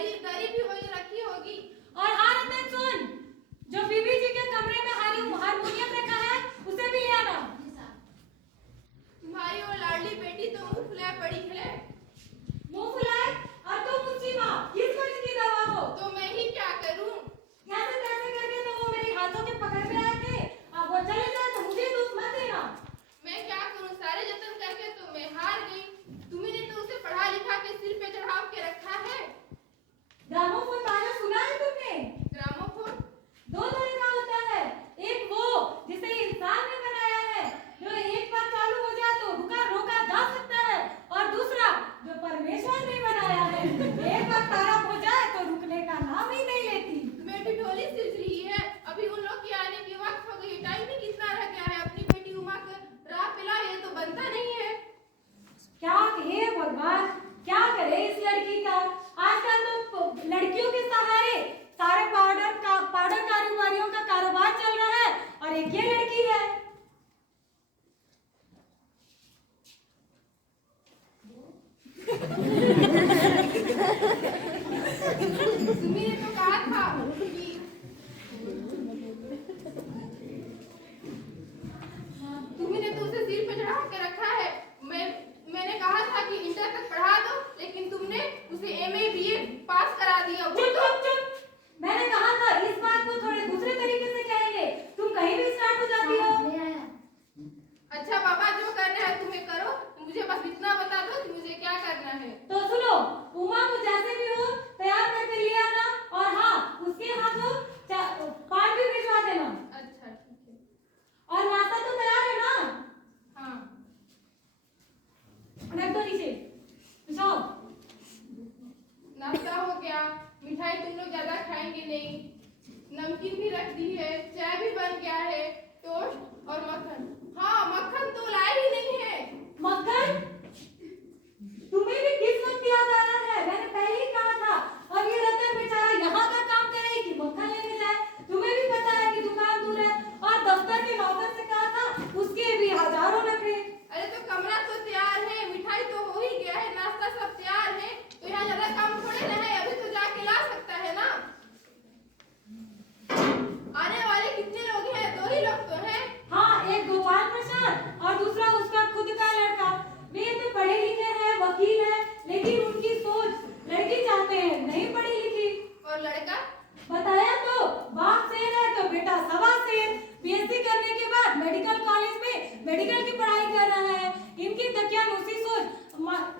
गरीबी वही रखी होगी। और हाँ रतन सुन, जो बीबी जी के कमरे में हारमोनियम रखा है उसे भी ले आना। तुम्हारी वो लाडली बेटी तो मुंह फुलाए पड़ी है। मुंह फुलाए? और तुम मुझी माँ किस वजह की दवा हो? तो मैं ही क्या करूं? कैसे कैसे करके तो वो मेरे हाथों के पकड़ में आए थे, अब वो चले जाए तो मुझे दुख मत देना। मैं क्या करूं, सारे जतन करके तो मैं हार गई। तुमने तो उसे पढ़ा लिखा के सिर पे चढ़ा के रखा है। ग्रामोफोन बाजा सुना है तुमने? ग्रामोफोन दो तरह का होता है, एक वो जिसे इंसान ने बनाया है, जो एक बार चालू हो जाए तो रोका जा सकता है, और दूसरा जो परमेश्वर ने बनाया है, एक बार खराब हो जाए तो रुकने का नाम ही नहीं लेती। बेटी ढोली सिल रही है, अभी उन लोग के आने की वक्त हो गई, टाइम ही कितना रह गया है। अपनी बेटी उमा को राह पिला, ये तो बनता नहीं है। क्या हे भगवान, क्या करे इस लड़की का। आजकल तो लड़कियों के सहारे सारे पाउडर कारोबारियों का कारोबार चल रहा है, और एक ये लड़की है। सुमी ने तो कहा था कि तुमने तो उसे सिर पे चढ़ा के रखा है। मैंने कहा था कि इंटर तक पढ़ा दो, लेकिन तुमने उसे एमए बीए पास करा दिया। चुप। मैंने कहा था इस बात को थोड़े दूसरे तरीके से कहेंगे, तुम कहीं भी स्टार्ट हो जाती हो। अच्छा बाबा, जो करना है तुम्हें करो, मुझे बस इतना बता दो कि मुझे क्या करना है। तो सुनो, उमा को जैसे भी हो तैयार करके ले आना, और हाँ उसके हाथों पान भी भिजवा देना। अच्छा ठीक है। और नाश्ता तो तैयार है ना? हाँ रख दो नीचे, जाओ। नाश्ता हो गया, मिठाई तुम लोग ज्यादा खाएंगे नहीं, नमकीन भी रख दी है, चाय भी बन गया है, टोस्ट और मक्खन। हाँ मक्खन तो लाए ही नहीं है। मक्खन? तुम्हें भी किस वक्त याद आ रहा है? मैंने पहले ही कहा था। और ये रतन बेचारा यहाँ का काम करे कि मक्खन लेने जाए? तुम्हें भी पता है कि दुकान दूर है, और दफ्तर के नौकर से कहा था, उसके भी हजारों नखरे। अरे तो कमरा तो तैयार है, मिठाई तो हो ही गया है, नाश्ता सब तैयार है, तो यहाँ ज्यादा काम थोड़े ना है, अभी तो जाके ला सकता है ना। आने वाले कितने लोग हैं? दो ही लोग तो हैं। हाँ, एक गोपाल प्रसाद और दूसरा उसका खुद का लड़का। वे तो पढ़े लिखे हैं, वकील है, लेकिन उनकी सोच लड़की चाहते हैं, नहीं पढ़ी लिखी। और लड़का? बताया तो, बाप शेर है तो बेटा सवा शेर। बीएससी करने के बाद मेडिकल कॉलेज में मेडिकल की पढ़ाई कर रहा है। इनकी दकियानूसी सोच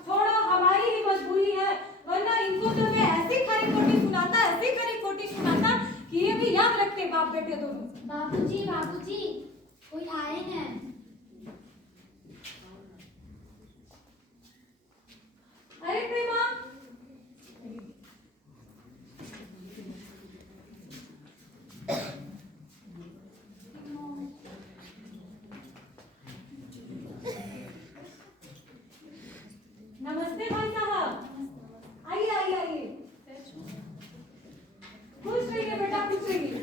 छोड़ो, हमारी ही मजबूरी है, वरना इनको तो मैं ऐसी खरी खोटी सुनाता कि ये भी याद रखते बाप बेटे दोनों। बाबूजी, कोई आए हैं। अरे प्रेमा, नमस्ते भाई साहब, आइए। खुश रहिए बेटा, खुश रहिए।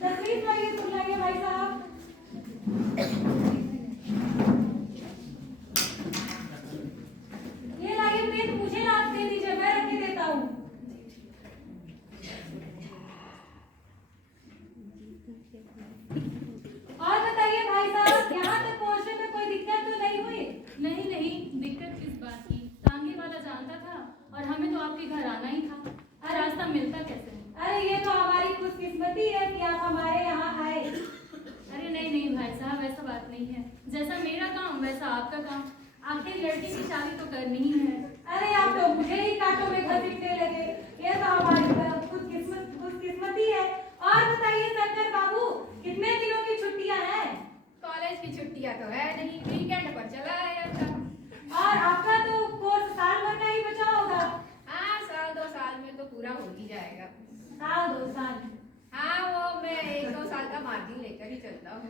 तस्वीर लाइए, तुम लाइए भाई साहब। ये लाइए प्लेट, मुझे रात दे दीजिए, मैं रख के देता हूँ। और बताइए भाई साहब, यहाँ तक पहुँचने में कोई दिक्कत तो नहीं हुई? नहीं, दिक्कत किस बात की। तांगे वाला जानता था, और हमें तो आपके घर आना ही था, और रास्ता मिलता कैसे? अरे ये तो हमारी खुशकिस्मती है कि आप हमारे यहाँ आए। अरे नहीं भाई साहब, ऐसा बात नहीं है। जैसा मेरा काम वैसा आपका काम, आखिर लड़की की शादी तो करनी ही है। अरे आप तो मुझे ही कांटों में घसीटने लगे, ये तो हमारी खुशकिस्मती है। और बताइए शंकर बाबू, कितने दिनों की छुट्टियां हैं? कॉलेज की छुट्टियां तो है नहीं, वीकेंड पर चला आया था। और आपका तो कोर्स साल भर का ही बचा होगा। हाँ, साल 2 साल में तो पूरा हो ही जाएगा। साल 2 साल? हाँ, वो मैं 1-2 साल का मार्जिन लेकर ही चलता हूँ।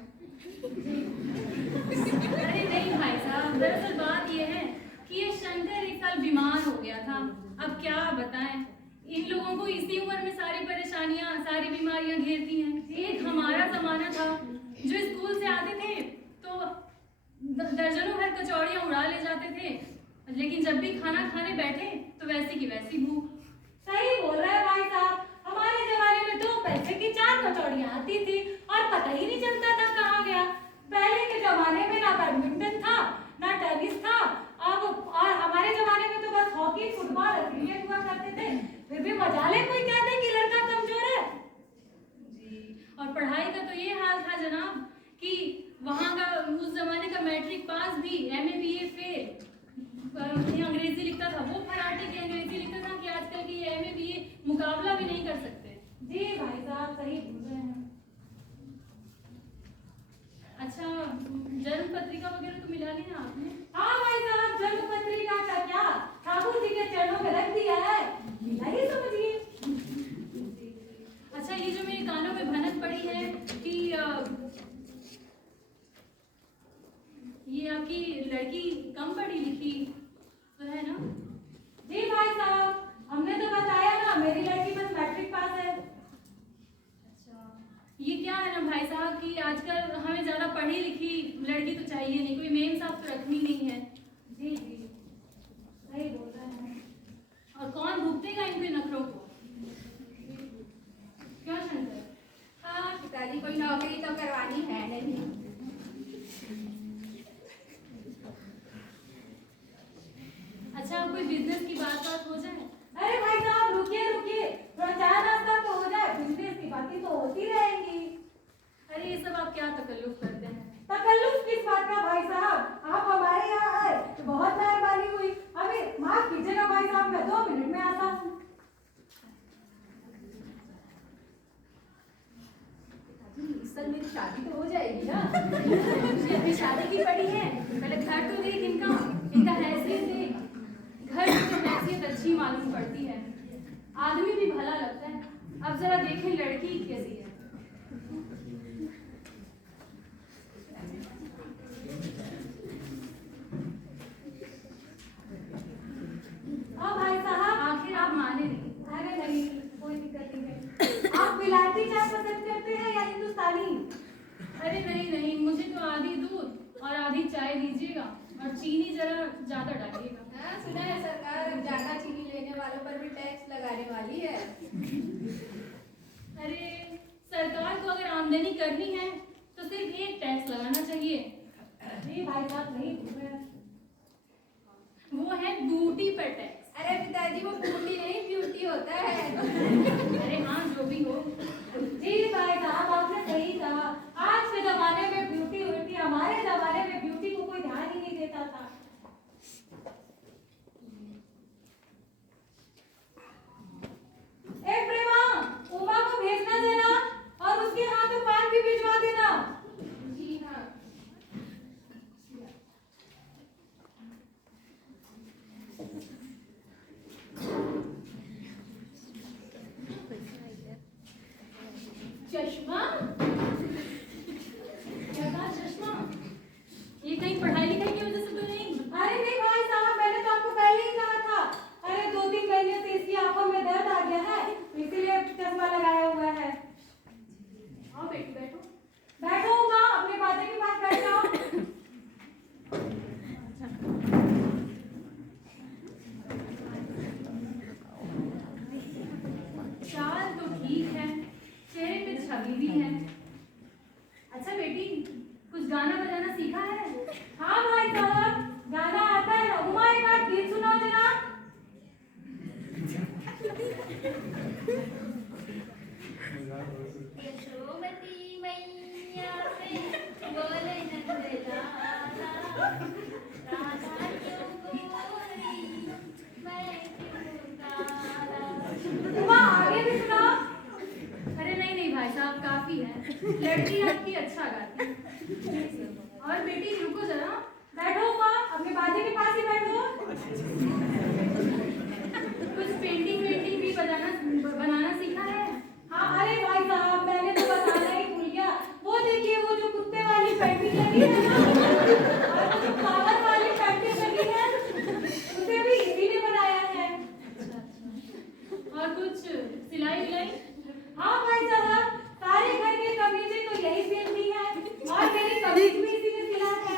अरे नहीं भाई साहब, दरअसल बात यह है कि ये शंकर एक साल बीमार हो गया था। अब क्या बताएं, इन लोगों को इसी उम्र में सारी परेशानियां, सारी बीमारियां घेरती हैं। एक हमारा जमाना था, जो स्कूल से आते थे तो दर्जनों भर कचौड़ियां उड़ा ले जाते थे, लेकिन जब भी खाना खाने बैठे तो वैसी की वैसी भूख। सही बोल रहे हैं भाई साहब। हमारे जमाने में 2 पैसे की 4 कचौड़ियाँ आती थी और पता ही नहीं चलता था कहाँ गया। पहले के जमाने में ना बैडमिंटन था ना टेनिस था। अब और हमारे जमाने में तो बस हॉकी फुटबॉल और क्रिकेट हुआ करते थे। फिर भी मजा ले कोई कहते कि लड़का कमजोर है। जी, और पढ़ाई का तो ये हाल था जनाब कि वहाँ का उस जमाने का मैट्रिक पास भी MA BA फेल, अंग्रेजी लिखता था वो फराटे की अंग्रेजी लिखता था कि आजकल की ये MA BA मुकाबला भी नहीं कर सकते। जी भाई साहब सही बोल रहे हैं। अच्छा, जन्म पत्रिका वगैरह तो मिला ली ना आपने? हाँ भाई साहब, जन्म पत्रिका का क्या ठाकुर जी के चरणों में रख दिया है, मिला ही समझिए। अच्छा, ये जो मेरे कानों में भनक पड़ी है कि ये आपकी लड़की कम पढ़ी लिखी तो है ना? जी भाई साहब, हमने तो बताया ना मेरी लड़की बस मैट्रिक पास है। अच्छा, ये क्या है ना भाई साहब कि आजकल हमें ज्यादा पढ़ी लिखी लड़की तो चाहिए नहीं, कोई मेम साहब तो रखनी नहीं है। जी जी सही बोल रहे हैं। और कौन भुगतेगा इनके नखरों को? क्यों शंकर? हाँ पिताजी, कोई नौकरी तो करवानी है नहीं। अच्छा, कोई बिजनेस की बात हो जाए? अरे भाई साहब रुकिए रुकिए, थोड़ा चाय नाश्ता तो हो जाए, बिजनेस की बातें तो होती रहेंगी। अरे ये सब आप क्या तकल्लुफ करते हैं? तकल्लुफ किस बात का भाई साहब, आप हमारे यहाँ आए तो बहुत मेहरबानी हुई। अभी माफ कीजिएगा भाई साहब, मैं 2 मिनट में आता हूँ। इस साल मेरी शादी तो हो जाएगी ना। ये अभी शादी की पड़ी है, पहले घर तो देख इनका, इनका हैसियत देख। घर की हैसियत अच्छी मालूम पड़ती है, आदमी भी भला लगता है। अब जरा देखें लड़की कैसी है। हाँ भाई साहब, आखिर आप माने नहीं? अरे नहीं कोई दिक्कत नहीं है। आप विलायती चाय पसंद करते हैं या हिंदुस्तानी? अरे नहीं नहीं, मुझे तो आधी दूध और आधी चाय दीजिएगा और चीनी जरा ज्यादा डालिएगा। हाँ सुना है सरकार अब ज्यादा चीनी लेने वालों पर भी टैक्स लगाने वाली है। अरे सरकार को अगर आमदनी करनी है तो सिर्फ एक टैक्स लगाना चाहिए, जी भाई साहब नहीं बोल रहे हैं। वो है ड्यूटी पर टैक्स। अरे पिताजी, वो ब्यूटी नहीं ब्यूटी होता है। अरे हाँ, जो भी हो। जी भाई साहब आपने सही कहा, आज के जमाने में ब्यूटी होती, हमारे जमाने में ब्यूटी को कोई ध्यान ही नहीं देता था। ए प्रेमा, उमा को भेजना देना और उसके हाथों पान भी भिजवा देना। जी हाँ। चश्मा? क्या कहा चश्मा? ये कहीं पढ़ाई लिखाई की वजह से तो नहीं? अरे नहीं भाई साहब, मैंने तो आपको पहले ही कहा था। अरे 2-3 महीने से इसकी आंखों में दर्द आ गया है, इसीलिए चश्मा लगाया हुआ है। आओ बेटी बैठो। बैठो उमा, अपने बातें के पास बैठ जाओ। चाल तो ठीक है, चेहरे पे छवि भी है। अच्छा बेटी, कुछ गाना बजाना सीखा है? हाँ भाई साहब, गाना आता है ना। उमा एक बार गीत सुनाओ जरा। यशोमती मैया से बोले नंदलाला, राधा क्यों गोरी मैं क्यों काला। उमा आगे भी सुनाओ। अरे नहीं नहीं भाई साहब, काफी है। लड़की आपकी अच्छा गाती है। और बेटी रुको जरा। बैठो उमा, अपने बाजे के पास ही बैठो। कुछ पेंटिंग वेंटिंग भी बनाना सीखा है? हाँ अरे भाई साहब, मैंने तो बताना ही भूल गया। वो देखिए, वो जो कुत्ते वाली पेंटिंग लगी है ना, और वो जो फ्लावर वाली पेंटिंग लगी है, उसे भी इसी ने बनाया है। और कुछ सिलाई विलाई? हाँ भाई साहब, सारे घर के कमीजें तो यही सिलती है और मेरी कमीज भी इसी ने सिला है।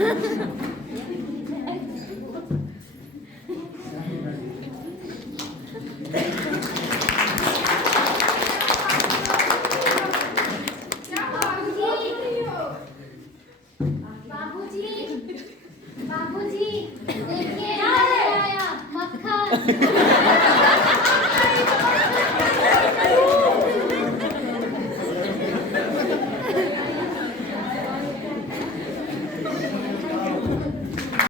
क्या हुआ? बाबूजी। नहीं हो। बाबूजी, बाबूजी, देखिए क्या है? आया मक्खन।